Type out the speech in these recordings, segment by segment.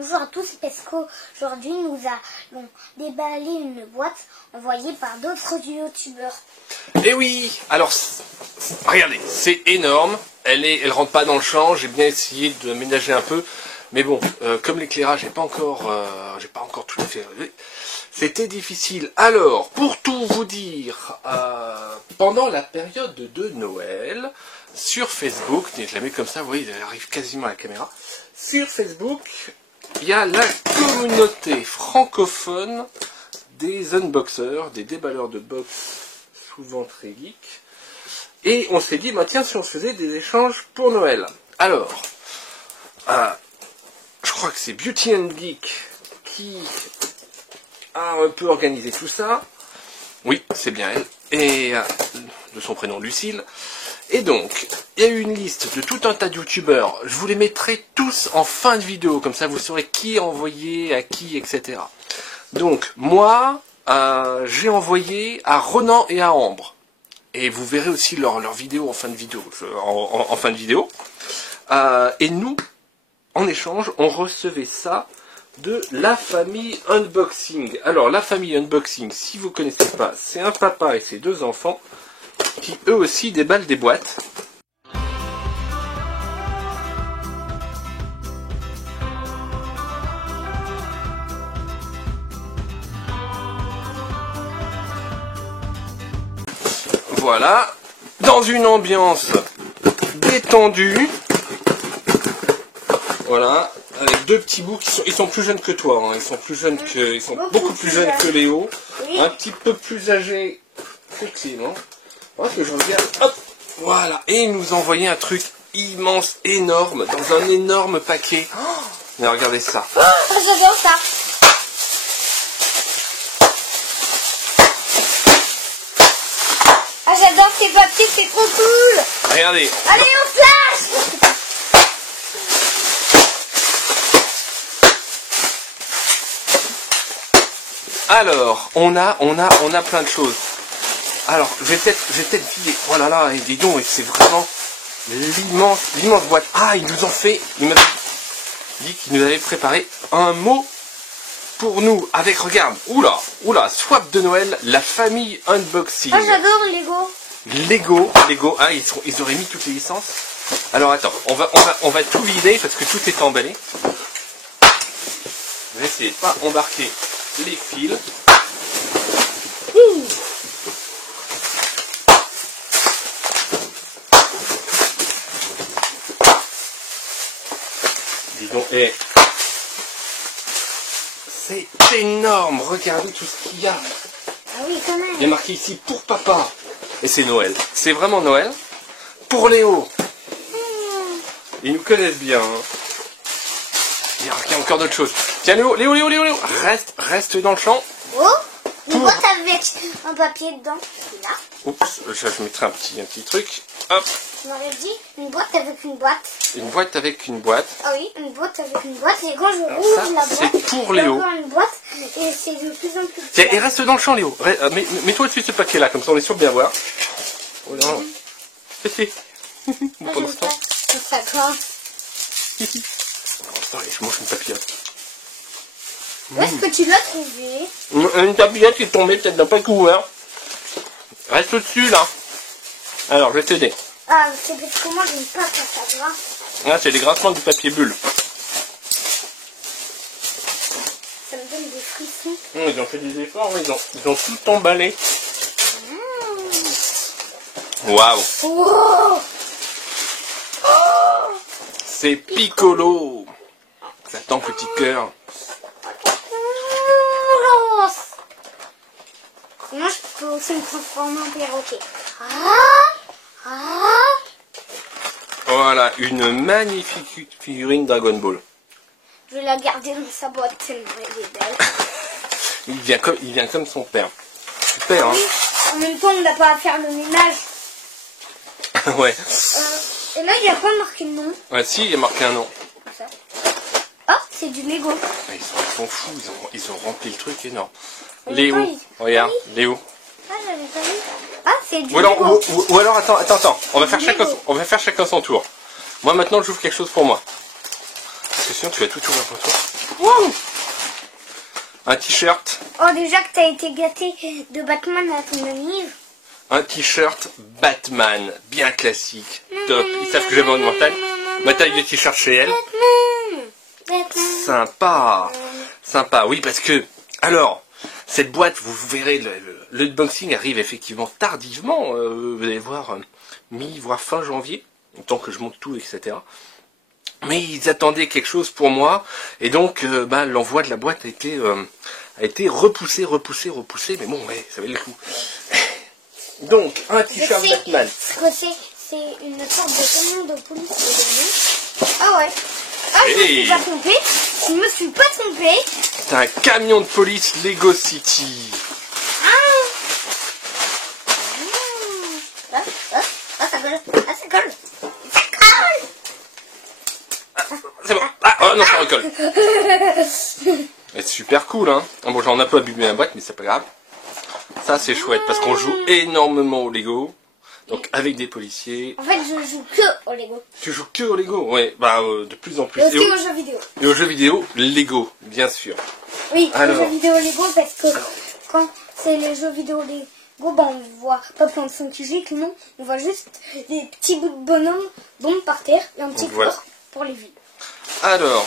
Bonjour à tous, parce qu'aujourd'hui nous allons déballer une boîte envoyée par d'autres youtubeurs. Et oui, alors regardez, c'est énorme, elle rentre pas dans le champ, j'ai bien essayé de ménager un peu, mais bon, comme l'éclairage j'ai pas encore tout à fait réglé, c'était difficile. Alors, pour tout vous dire, pendant la période de Noël, sur Facebook, je la mets comme ça, vous voyez, elle arrive quasiment à la caméra, sur Facebook, il y a la communauté francophone des unboxers, des déballeurs de box, souvent très geeks. Et on s'est dit, bah tiens, si on se faisait des échanges pour Noël. Alors, je crois que c'est Beauty and Geek qui a un peu organisé tout ça. Oui, c'est bien elle. Et de son prénom Lucille. Et donc, il y a eu une liste de tout un tas de youtubeurs. Je vous les mettrai tous en fin de vidéo, comme ça vous saurez qui a envoyé à qui, etc. Donc, moi, j'ai envoyé à Ronan et à Ambre. Et vous verrez aussi leur vidéo en fin de vidéo. En fin de vidéo. Et nous, en échange, on recevait ça de La Famille Unboxing. Alors, La Famille Unboxing, si vous ne connaissez pas, c'est un papa et ses deux enfants qui eux aussi déballent des boîtes. Voilà, dans une ambiance détendue. Voilà, avec deux petits bouts ils sont plus jeunes que toi, hein. Ils sont beaucoup plus jeunes que Léo, oui. Un petit peu plus âgés que Clément. Voilà, que je regarde, hop, voilà, et ils nous ont envoyé un truc immense, énorme, dans un énorme paquet. Oh, mais regardez ça. Oh, j'adore ça. Ah, j'adore ces papiers, c'est trop cool. Regardez. Allez, on flash. Alors, on a plein de choses. Alors, je vais peut-être filer. Oh là là, et dis donc, c'est vraiment l'immense boîte. Ah, il m'avait dit qu'il nous avait préparé un mot pour nous. Avec, regarde, oula, swap de Noël, la famille unboxing. Ah, j'adore Lego. Lego. Ah, ils auraient mis toutes les licences. Alors, attends, on va tout vider parce que tout est emballé. Je vais essayer de pas embarquer les fils. Dis donc, c'est énorme, regardez tout ce qu'il y a. Ah oui, quand même. Il y a marqué ici pour papa. Et c'est Noël. C'est vraiment Noël. Pour Léo. Ils nous connaissent bien. Hein. Il y a encore d'autres choses. Tiens Léo. Reste dans le champ. Oh, une boîte avec un papier dedans. Là. Oups, je mettrai un petit truc. Hop. On m'avait dit une boîte avec une boîte. Une boîte avec une boîte. Ah oui, une boîte avec une boîte. Et quand je rouvre la boîte, c'est pour Léo. Une boîte et c'est de plus en plus. Tiens, et reste dans le champ Léo. Mets-toi dessus ce paquet là, comme ça on est sûr de bien voir. Oh non. Fais. Pendant ce temps. Ça grince. Allez, je mange une papillote. Où est-ce que tu l'as trouvé? Une papillote qui est tombée peut-être dans pas le couvert. Reste dessus là. Alors, je vais t'aider. Ah, c'est parce que moi j'aime pas quand ça grince. Ah, c'est les grincements du papier bulle. Ça me donne des frissons. Ils ont fait des efforts, ils ont tout emballé. Waouh. Oh, C'est Piccolo. Attends, petit cœur. Moi je peux aussi me transformer en perroquet. Voilà, une magnifique figurine Dragon Ball. Je vais la garder dans sa boîte tellement elle est belle. Il vient comme son père. Super, hein. Oui, en même temps on n'a pas à faire le ménage. Ouais. Et là il n'y a pas marqué le nom. Ouais, si, il y a marqué un nom. Ah, c'est du Lego. Ils sont fous, ils ont rempli le truc énorme. On Léo, regarde, oui. Léo. Ah, j'avais pas vu. Ah, c'est du Ou alors, Lego. ou alors attends. On va faire chacun son tour. Moi maintenant, j'ouvre quelque chose pour moi. que sinon tu vas tout ouvrir pour toi. Wow, un t-shirt. Oh, déjà que t'as été gâté de Batman à ton anniv. Un t-shirt Batman, bien classique, top. Ils savent que j'avais une montagne. Ma taille de t-shirt chez elle. Sympa, sympa. Oui, parce que, alors, cette boîte, vous verrez, le unboxing arrive effectivement tardivement. Vous allez voir, mi, voire fin janvier, en tant que je monte tout, etc. Mais ils attendaient quelque chose pour moi, et donc, l'envoi de la boîte a été repoussé, mais bon, ouais, ça valait le coup. Donc, un t-shirt Batman. C'est une sorte de camion de police de demain. Ah ouais. Ah, je me suis pas trompé. Je me suis pas trompé. C'est un camion de police Lego City. Ça colle. Ça colle. C'est bon. Ah, oh non, ça recolle. C'est super cool, hein. Bon, j'en ai un peu abîmé la boîte, mais c'est pas grave. Ça, c'est chouette, parce qu'on joue énormément au Lego. Donc, avec des policiers. En fait, je joue que au Lego. Tu joues que au Lego? Ouais, de plus en plus. Et aussi aux jeux vidéo. Et aux jeux vidéo, Lego, bien sûr. Oui, aux jeux vidéo Lego, parce que quand c'est les jeux vidéo Lego, on voit pas plein de sons qui giclent, non. On voit juste des petits bouts de bonhomme par terre et un petit corps pour les vides. Alors,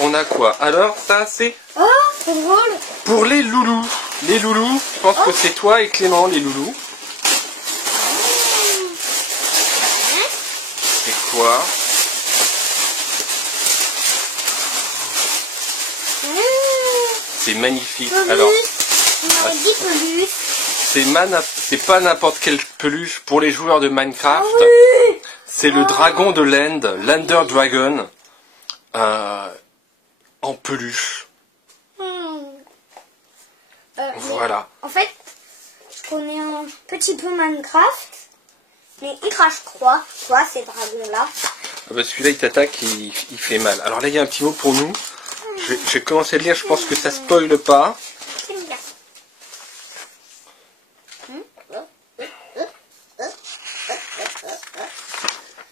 on a quoi? Alors, ça, c'est... Oh, c'est drôle. Pour les loulous. Les loulous, je pense que c'est toi et Clément, les loulous. C'est quoi? C'est magnifique. Peluche. Alors, On dit peluche. c'est pas n'importe quelle peluche. Pour les joueurs de Minecraft, c'est le dragon de l'End, l'Ender Dragon, en peluche. Voilà. En fait, je connais un petit peu Minecraft, mais il crache quoi ces dragons-là? Celui-là, il t'attaque et il fait mal. Alors là, il y a un petit mot pour nous. Je vais commencer à le lire, je pense que ça spoile pas.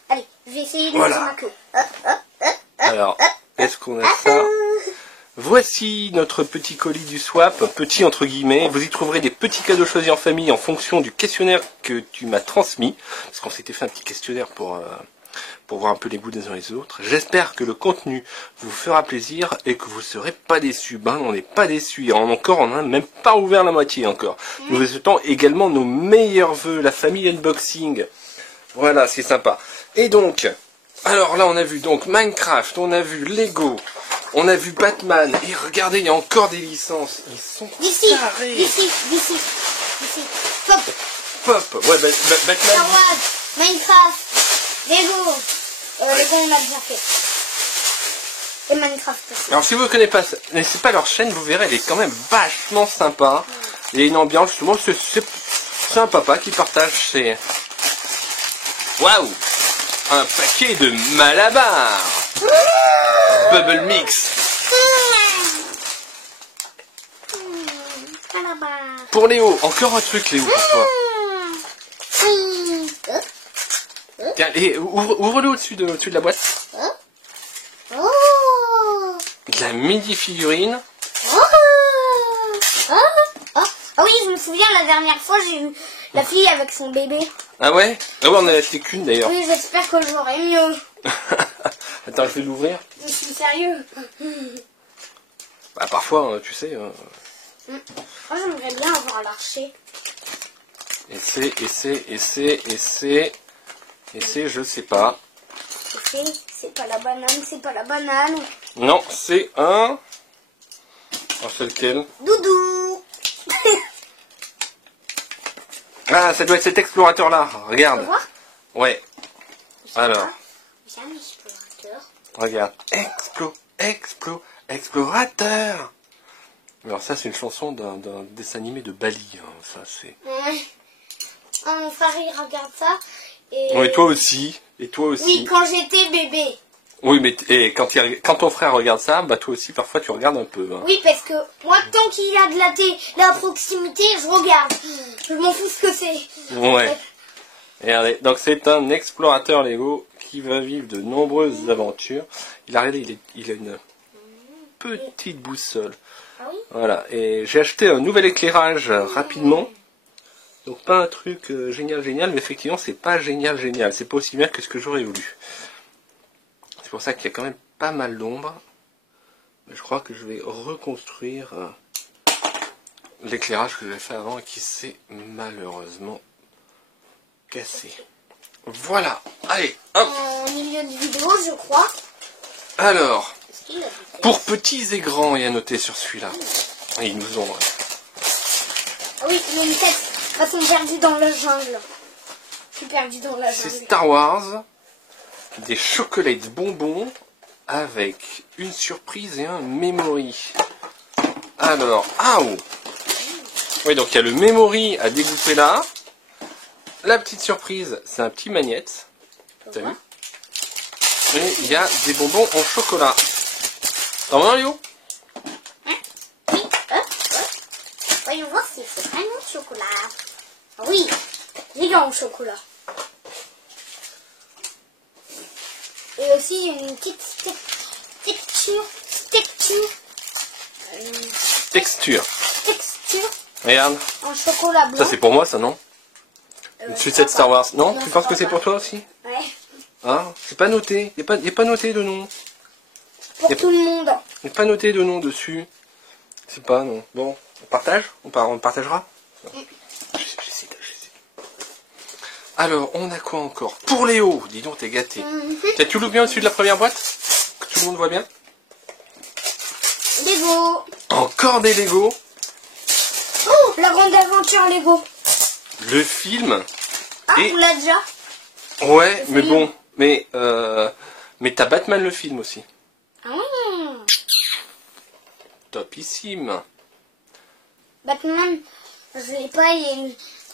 Allez, je vais essayer de Voilà. mettre ma queue. Alors, est-ce qu'on a ça? Voici notre petit colis du swap, petit entre guillemets. Vous y trouverez des petits cadeaux choisis en famille en fonction du questionnaire que tu m'as transmis. Parce qu'on s'était fait un petit questionnaire pour voir un peu les goûts des uns et des autres. J'espère que le contenu vous fera plaisir et que vous ne serez pas déçus. On n'est pas déçus. On n'a même pas ouvert la moitié encore. Nous vous souhaitons également nos meilleurs vœux, la famille unboxing. Voilà, c'est sympa. Et donc, alors là on a vu donc Minecraft, on a vu Lego, on a vu Batman, et regardez, il y a encore des licences. Ils sont carrés. D'ici. Pop. Pop. Ouais, Batman. Star Wars, Minecraft, Lego. Lego, on a déjà fait. Et Minecraft aussi. Alors si vous ne connaissez pas leur chaîne, vous verrez, elle est quand même vachement sympa. Il y a une ambiance, justement, c'est un papa qui partage ses... Waouh! Un paquet de Malabar! Bubble Mix! Pour Léo, encore un truc Léo pour toi. Tiens, et ouvre-le au-dessus de la boîte. De la mini-figurine. Ah oui, je me souviens, la dernière fois, j'ai eu la fille avec son bébé. Ah ouais? Ah ouais, on en a acheté qu'une d'ailleurs. Oui, j'espère que j'aurai mieux. Attends, je vais l'ouvrir. Je suis sérieux. Parfois, tu sais... Moi, j'aimerais bien avoir l'archer. Et c'est, je sais pas. C'est pas la banane, Non, c'est un... Oh, c'est lequel? Doudou. Ah, ça doit être cet explorateur-là. Regarde. Tu peux voir? Ouais. Alors, J'ai un explorateur. regarde. Explorateur. Alors ça, c'est une chanson d'un dessin animé de Bali. Hein. Ça, c'est... Ouais. Mon frère, il regarde ça. Et toi aussi. Et toi aussi. Oui, quand j'étais bébé. Oui, mais quand ton frère regarde ça, toi aussi, parfois, tu regardes un peu. Hein. Oui, parce que moi, tant qu'il y a de la proximité, je regarde. Je m'en fous ce que c'est. Ouais. Et regardez, donc c'est un explorateur Lego qui va vivre de nombreuses aventures. Il a une petite boussole. Ah oui? Voilà, et j'ai acheté un nouvel éclairage rapidement. Donc pas un truc génial, mais effectivement c'est pas génial. C'est pas aussi bien que ce que j'aurais voulu. C'est pour ça qu'il y a quand même pas mal d'ombre. Je crois que je vais reconstruire l'éclairage que j'ai fait avant et qui s'est malheureusement cassé. Voilà, allez, hop. En milieu de vidéo, je crois. Alors, Est-ce qu'il a du pour petits et grands, il y a noté sur celui-là. Et ils nous ont... Ah oui, il y a une tête. Façon perdue dans la jungle. Je suis perdu dans la C'est jungle. Star Wars, des chocolates bonbons avec une surprise et un memory. Alors, ah oh. Oui, donc il y a le memory à dégoupper là. La petite surprise, c'est un petit magnète. T'as vu? Et il y a des bonbons en chocolat. T'en veux un, Léo? Oui, hop. Voyons voir si c'est vraiment chocolat. Ah oui, géant au chocolat. Et aussi, il y a une petite texture Regarde. en chocolat blanc. Ça c'est pour moi, ça, non? Une sucette Star Wars. Non, tu penses que c'est pour toi aussi? Ouais. Hein? C'est pas noté. Il n'y a pas noté de nom. Pour tout le monde. Il n'y a pas noté de nom dessus. C'est pas, non. Bon, on partage? On partagera? J'essaie. Alors, on a quoi encore? Pour Léo, dis donc, t'es gâté. Tu l'ouvres bien au-dessus de la première boîte? Que tout le monde voit bien? Lego. Encore des Lego. Oh, la grande aventure Lego. Le film. Ah, Et... on l'a déjà? Ouais, mais bon. Mais t'as Batman le film aussi. Ah oui. Topissime. Batman, je l'ai pas,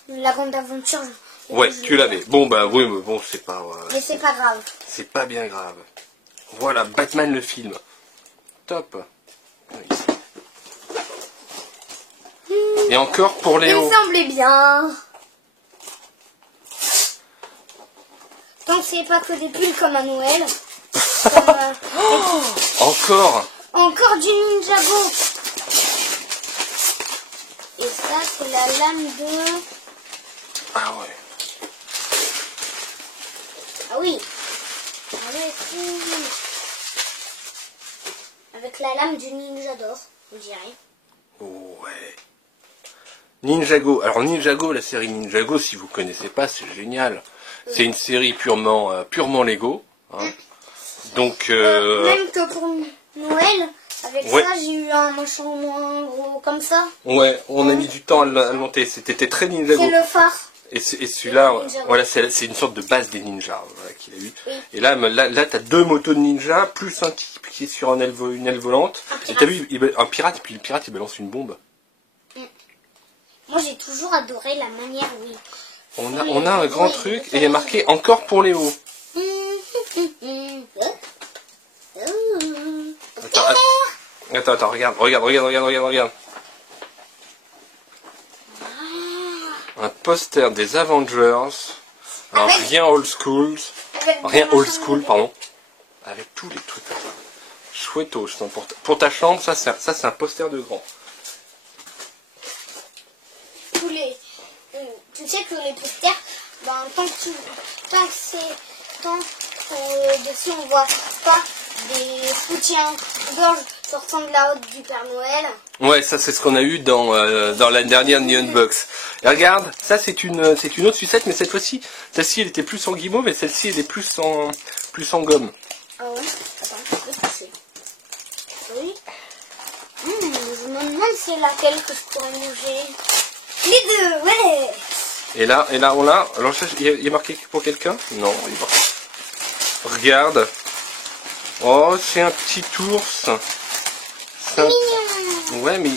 la grande aventure. Ouais, tu l'avais. Bon, bah oui, mais bon, c'est pas... Mais c'est pas grave. c'est pas bien grave. Voilà, Batman le film. Top. Et encore pour Il Léo. me semblait bien. Tant que c'est pas que des pulls comme à Noël. Encore. Encore du Ninjago. Et ça, c'est la lame de... Ah ouais. Ah oui. Avec la lame du Ninjador, on dirait. Ouais. Ninjago. Alors Ninjago, la série Ninjago, si vous connaissez pas, c'est génial. C'est une série purement Lego. Hein. Donc... Même que pour Noël, avec ouais. ça, j'ai eu un machin moins gros comme ça. Ouais, on a mis du temps à le monter. C'était très Ninjago. C'est le phare. Et celui-là, voilà, c'est une sorte de base des ninjas voilà, qu'il a eu. Oui. Et là tu as deux motos de ninja, plus un type qui est sur une aile volante. Et t'as vu, un pirate, et puis le pirate il balance une bombe. Moi j'ai toujours adoré la manière où on a un grand truc, et il y a marqué encore pour Léo. Attends, regarde. Un poster des Avengers. Alors, rien old school. Pardon. Avec tous les trucs. Chouettos. Pour ta chambre, ça c'est un poster de grand. Tu sais que les posters, ben, tant que dessus on voit pas des soutiens-gorge sortant de la haute du Père Noël. Ouais, ça c'est ce qu'on a eu dans la dernière Neon Box. Et regarde, ça c'est une autre sucette, mais cette fois-ci, celle-ci elle était plus en guimauve, mais celle-ci elle est plus en gomme. Ah ouais. Attends, je vais passer. Oui. Je me demande c'est laquelle que je pourrais manger. Les deux, ouais. Et là on l'a. Alors il y a marqué pour quelqu'un? Non, il est marqué. Regarde. Oh, c'est un petit ours. Mignon. Ouais, mais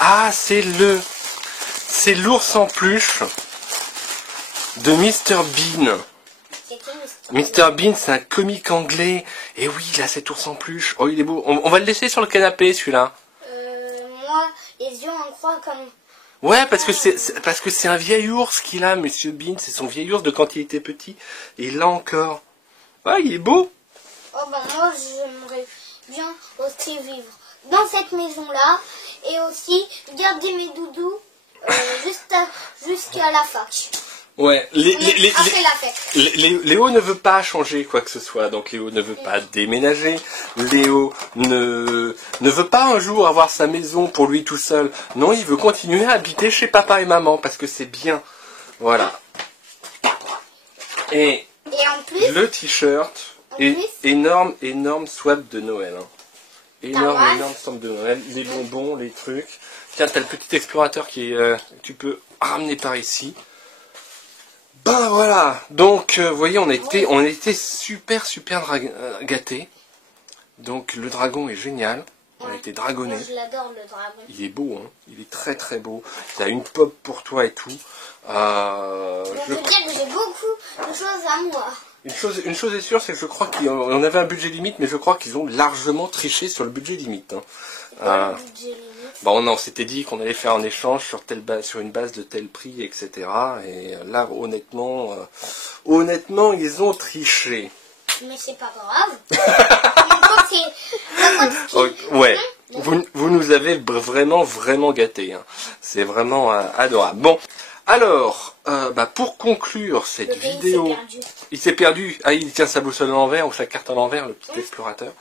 ah, c'est l'ours en peluche de Mr Bean. Mr Bean, c'est un comique anglais. Et oui, là, cet ours en peluche. Oh, il est beau. On va le laisser sur le canapé, celui-là. Moi, les yeux en croix comme Ouais, parce que c'est un vieil ours qu'il a, Monsieur Bean. C'est son vieil ours de quand il était petit. Et il l'a encore. Ouais, il est beau. Oh ben moi j'aimerais bien aussi vivre dans cette maison-là et aussi garder mes doudous jusqu'à la fac. Ouais, Après la fête. Léo ne veut pas changer quoi que ce soit, donc Léo ne veut pas déménager, Léo ne veut pas un jour avoir sa maison pour lui tout seul, non, il veut continuer à habiter chez papa et maman, parce que c'est bien, voilà. Et en plus, le t-shirt, énorme swap de Noël, hein. Énorme swap de Noël, les bonbons, les trucs, tiens, t'as le petit explorateur qui est, tu peux ramener par ici. Ben voilà, donc vous voyez on était super gâtés. Donc le dragon est génial, on a été dragonné. Je l'adore le dragon. Il est beau, hein, il est très très beau. Il y a une pop pour toi et tout. Je veux dire que j'ai beaucoup de choses à moi. Une chose est sûre, c'est que je crois qu'on avait un budget limite, mais je crois qu'ils ont largement triché sur le budget limite. Hein. Le budget limite. Bon, on s'était dit qu'on allait faire un échange sur une base de tel prix, etc. Et là, honnêtement, ils ont triché. Mais c'est pas grave. Ouais, vous nous avez vraiment gâtés. Hein. C'est vraiment adorable. Bon, alors, pour conclure cette vidéo... Il s'est perdu. Ah, il tient sa boussole à l'envers ou sa carte à l'envers, le petit explorateur.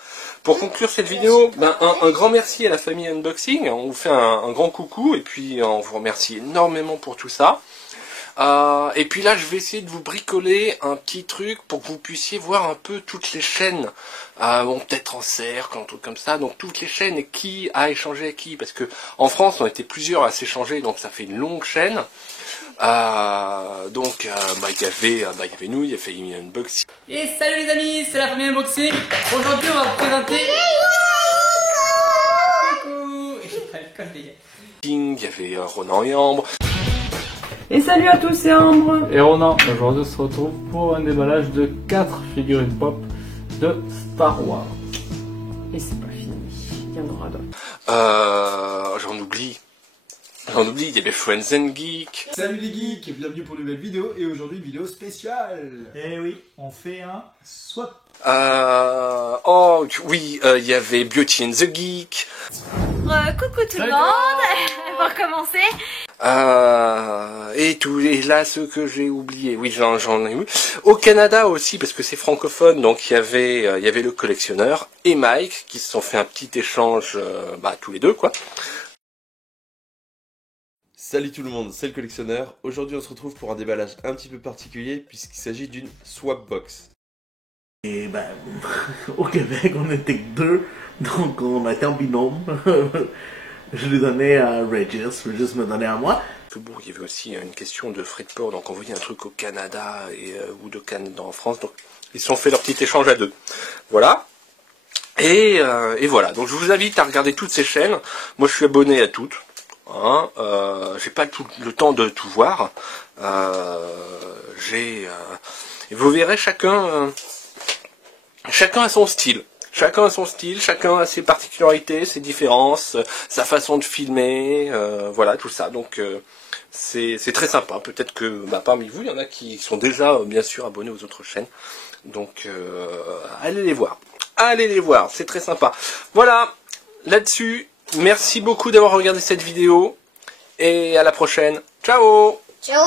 Pour conclure cette vidéo, un grand merci à la famille Unboxing. On vous fait un grand coucou et puis on vous remercie énormément pour tout ça. Et puis là, je vais essayer de vous bricoler un petit truc pour que vous puissiez voir un peu toutes les chaînes. Bon, peut-être en cercle, un truc comme ça. Donc toutes les chaînes et qui a échangé avec qui. Parce que en France, on était plusieurs à s'échanger, donc ça fait une longue chaîne. Donc il y avait nous, il y avait famille Unboxing. Et salut les amis, c'est la famille Unboxing. Aujourd'hui, on va vous présenter. Coucou. Il y avait Ronan et Ambre. Et salut à tous, c'est Ambre et Ronan. Aujourd'hui, on se retrouve pour un déballage de 4 figurines pop de Star Wars. Et c'est pas fini, il y en aura d'autres. J'en oublie, il y avait Friends and Geek. Salut les geeks, bienvenue pour une nouvelle vidéo et aujourd'hui une vidéo spéciale. Eh oui, on fait un swap. Il y avait Beauty and the Geek. Coucou tout le monde, pour recommencer. Et là, ce que j'ai oublié, oui, j'en ai eu. Au Canada aussi, parce que c'est francophone, donc il y avait le collectionneur et Mike, qui se sont fait un petit échange, tous les deux, quoi. Salut tout le monde, c'est le collectionneur. Aujourd'hui on se retrouve pour un déballage un petit peu particulier puisqu'il s'agit d'une swap box. Et au Québec on était que deux, donc on a été en binôme. Je l'ai donné à Regis me donnait à moi. Bon, il y avait aussi une question de frais de port, donc envoyer un truc au Canada ou de Canada en France, donc ils se sont fait leur petit échange à deux. Voilà. Et voilà, donc je vous invite à regarder toutes ces chaînes. Moi je suis abonné à toutes. Hein, j'ai pas tout le temps de tout voir. Vous verrez chacun a son style. Chacun a son style, chacun a ses particularités, ses différences, sa façon de filmer, voilà tout ça. Donc c'est très sympa. Peut-être que parmi vous, il y en a qui sont déjà bien sûr abonnés aux autres chaînes. Donc allez les voir. Allez les voir, c'est très sympa. Voilà, là-dessus. Merci beaucoup d'avoir regardé cette vidéo et à la prochaine. Ciao! Ciao!